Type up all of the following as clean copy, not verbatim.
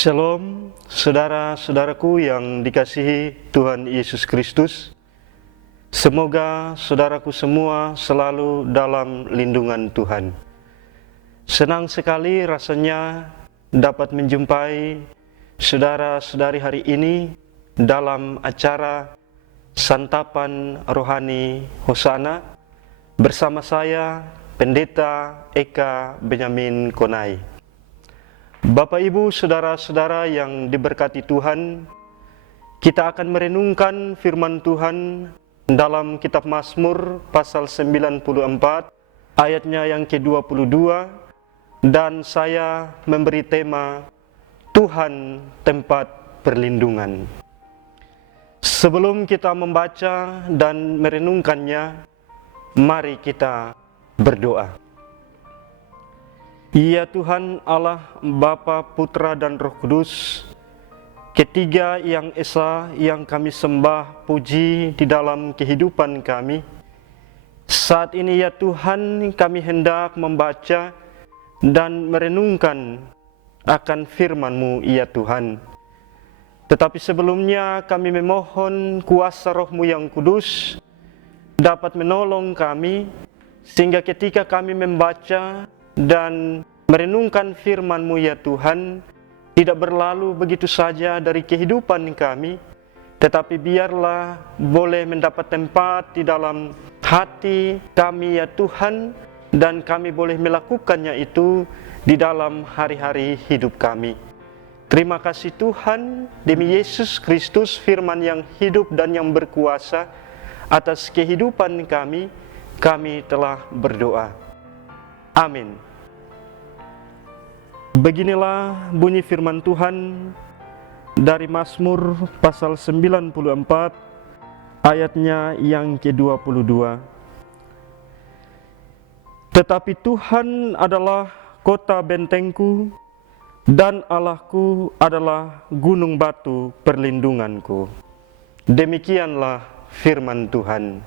Shalom, saudara-saudaraku yang dikasihi Tuhan Yesus Kristus. Semoga saudaraku semua selalu dalam lindungan Tuhan. Senang sekali rasanya dapat menjumpai saudara-saudari hari ini dalam acara Santapan Rohani Hosana bersama saya, Pendeta Eka Benyamin Konai. Bapak Ibu, saudara-saudara yang diberkati Tuhan, kita akan merenungkan firman Tuhan dalam kitab Mazmur pasal 94 ayatnya yang ke-22, dan saya memberi tema Tuhan tempat perlindungan. Sebelum kita membaca dan merenungkannya, mari kita berdoa. Ya Tuhan Allah, Bapa, Putra, dan Roh Kudus, ketiga yang esa yang kami sembah puji di dalam kehidupan kami. Saat ini ya Tuhan, kami hendak membaca dan merenungkan akan firman-Mu ya Tuhan. Tetapi sebelumnya kami memohon kuasa Roh-Mu yang kudus dapat menolong kami, sehingga ketika kami membaca dan merenungkan firman-Mu ya Tuhan, tidak berlalu begitu saja dari kehidupan kami, tetapi biarlah boleh mendapat tempat di dalam hati kami ya Tuhan, dan kami boleh melakukannya itu di dalam hari-hari hidup kami. Terima kasih Tuhan, demi Yesus Kristus, firman yang hidup dan yang berkuasa atas kehidupan kami telah berdoa. Amin. Beginilah bunyi firman Tuhan dari Mazmur pasal 94 ayatnya yang ke-22. Tetapi Tuhan adalah kota bentengku dan Allahku adalah gunung batu perlindunganku. Demikianlah firman Tuhan.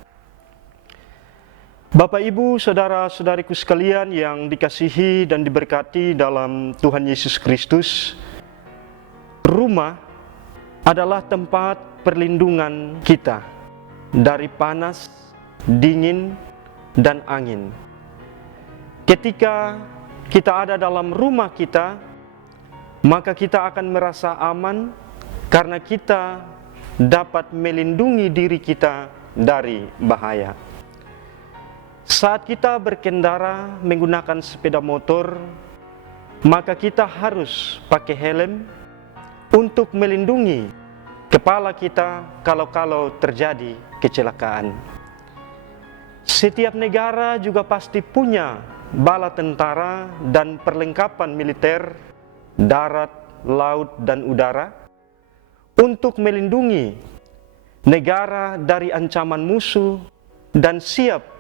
Bapak, Ibu, saudara-saudariku sekalian yang dikasihi dan diberkati dalam Tuhan Yesus Kristus, rumah adalah tempat perlindungan kita dari panas, dingin, dan angin. Ketika kita ada dalam rumah kita, maka kita akan merasa aman karena kita dapat melindungi diri kita dari bahaya. Saat kita berkendara menggunakan sepeda motor, maka kita harus pakai helm untuk melindungi kepala kita kalau terjadi kecelakaan. Setiap negara juga pasti punya bala tentara dan perlengkapan militer, darat, laut, dan udara untuk melindungi negara dari ancaman musuh dan siap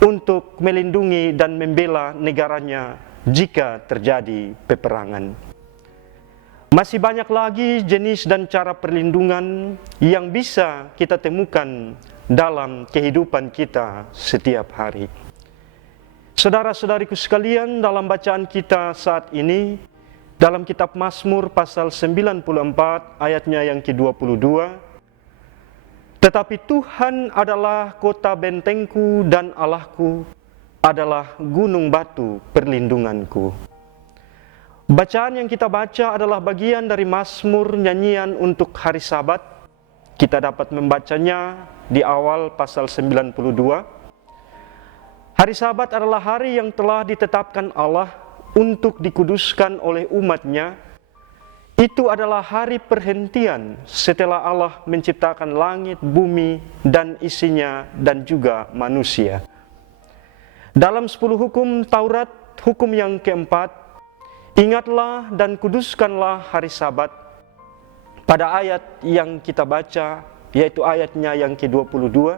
untuk melindungi dan membela negaranya jika terjadi peperangan. Masih banyak lagi jenis dan cara perlindungan yang bisa kita temukan dalam kehidupan kita setiap hari. Saudara-saudariku sekalian, dalam bacaan kita saat ini, dalam kitab Mazmur pasal 94 ayatnya yang ke-22, tetapi Tuhan adalah kota bentengku dan Allahku adalah gunung batu perlindunganku. Bacaan yang kita baca adalah bagian dari Mazmur nyanyian untuk hari Sabat. Kita dapat membacanya di awal pasal 92. Hari Sabat adalah hari yang telah ditetapkan Allah untuk dikuduskan oleh umat-Nya. Itu adalah hari perhentian setelah Allah menciptakan langit, bumi, dan isinya, dan juga manusia. Dalam 10 hukum Taurat, hukum yang keempat, ingatlah dan kuduskanlah hari Sabat. Pada ayat yang kita baca, yaitu ayatnya yang ke-22,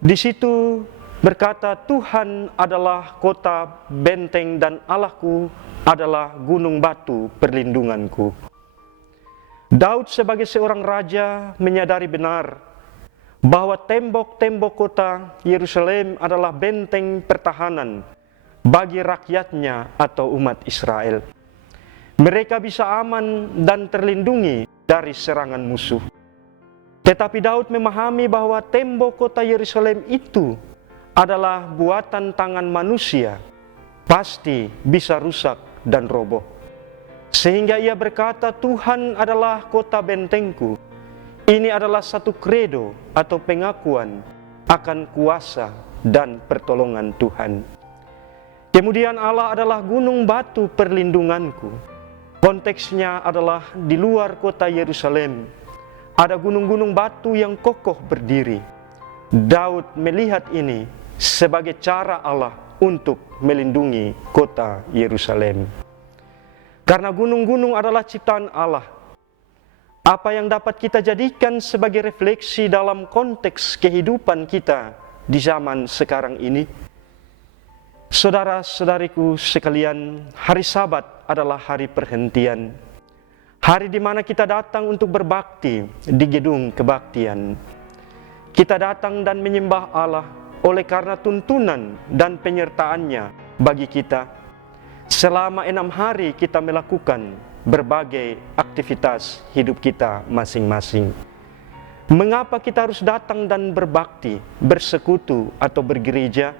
di situ berkata, Tuhan adalah kota benteng dan Allahku adalah gunung batu perlindunganku. Daud sebagai seorang raja menyadari benar bahwa tembok-tembok kota Yerusalem adalah benteng pertahanan bagi rakyatnya atau umat Israel. Mereka bisa aman dan terlindungi dari serangan musuh. Tetapi Daud memahami bahwa tembok kota Yerusalem itu adalah buatan tangan manusia, pasti bisa rusak dan roboh. Sehingga ia berkata, Tuhan adalah kota bentengku. Ini adalah satu kredo atau pengakuan akan kuasa dan pertolongan Tuhan. Kemudian Allah adalah gunung batu perlindunganku. Konteksnya adalah di luar kota Yerusalem. Ada gunung-gunung batu yang kokoh berdiri. Daud melihat ini sebagai cara Allah untuk melindungi kota Yerusalem. Karena gunung-gunung adalah ciptaan Allah. Apa yang dapat kita jadikan sebagai refleksi dalam konteks kehidupan kita di zaman sekarang ini? Saudara-saudariku sekalian, hari Sabat adalah hari perhentian. Hari di mana kita datang untuk berbakti di gedung kebaktian. Kita datang dan menyembah Allah oleh karena tuntunan dan penyertaannya bagi kita. Selama 6 hari kita melakukan berbagai aktivitas hidup kita masing-masing. Mengapa kita harus datang dan berbakti, bersekutu atau bergereja?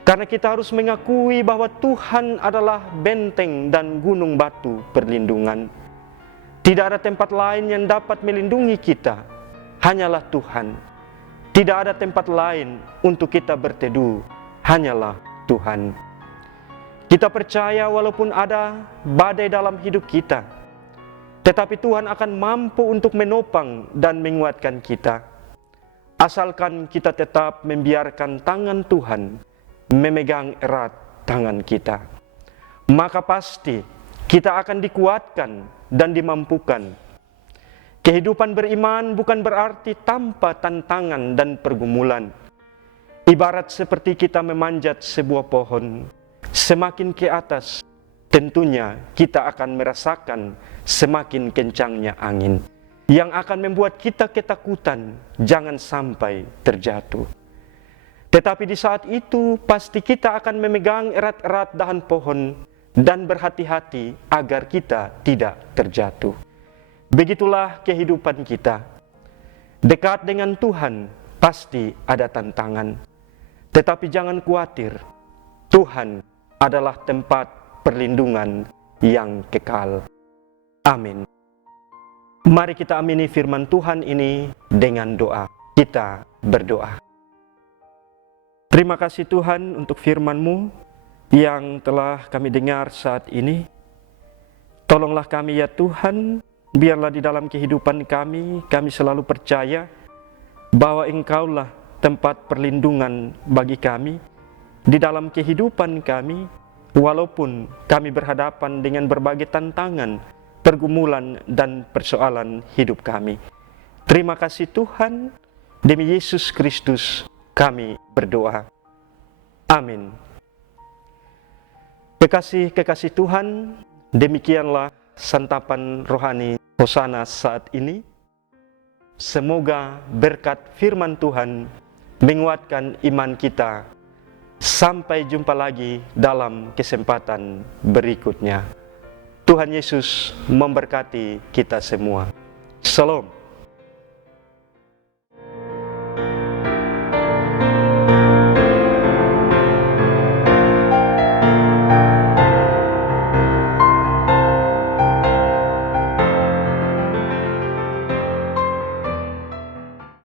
Karena kita harus mengakui bahwa Tuhan adalah benteng dan gunung batu perlindungan. Tidak ada tempat lain yang dapat melindungi kita, hanyalah Tuhan. Tidak ada tempat lain untuk kita berteduh, hanyalah Tuhan. Kita percaya walaupun ada badai dalam hidup kita, tetapi Tuhan akan mampu untuk menopang dan menguatkan kita. Asalkan kita tetap membiarkan tangan Tuhan memegang erat tangan kita, maka pasti kita akan dikuatkan dan dimampukan. Kehidupan beriman bukan berarti tanpa tantangan dan pergumulan. Ibarat seperti kita memanjat sebuah pohon, semakin ke atas, tentunya kita akan merasakan semakin kencangnya angin, yang akan membuat kita ketakutan jangan sampai terjatuh. Tetapi di saat itu, pasti kita akan memegang erat-erat dahan pohon dan berhati-hati agar kita tidak terjatuh. Begitulah kehidupan kita. Dekat dengan Tuhan, pasti ada tantangan. Tetapi jangan khawatir, Tuhan adalah tempat perlindungan yang kekal. Amin. Mari kita amini firman Tuhan ini dengan doa. Kita berdoa. Terima kasih Tuhan untuk firman-Mu yang telah kami dengar saat ini. Tolonglah kami ya Tuhan, biarlah di dalam kehidupan kami selalu percaya bahwa Engkaulah tempat perlindungan bagi kami di dalam kehidupan kami, walaupun kami berhadapan dengan berbagai tantangan, pergumulan, dan persoalan hidup kami. Terima kasih Tuhan, demi Yesus Kristus kami berdoa. Amin. Kekasih Tuhan, demikianlah santapan rohani Hosana saat ini. Semoga berkat firman Tuhan menguatkan iman kita. Sampai jumpa lagi dalam kesempatan berikutnya. Tuhan Yesus memberkati kita semua. Shalom.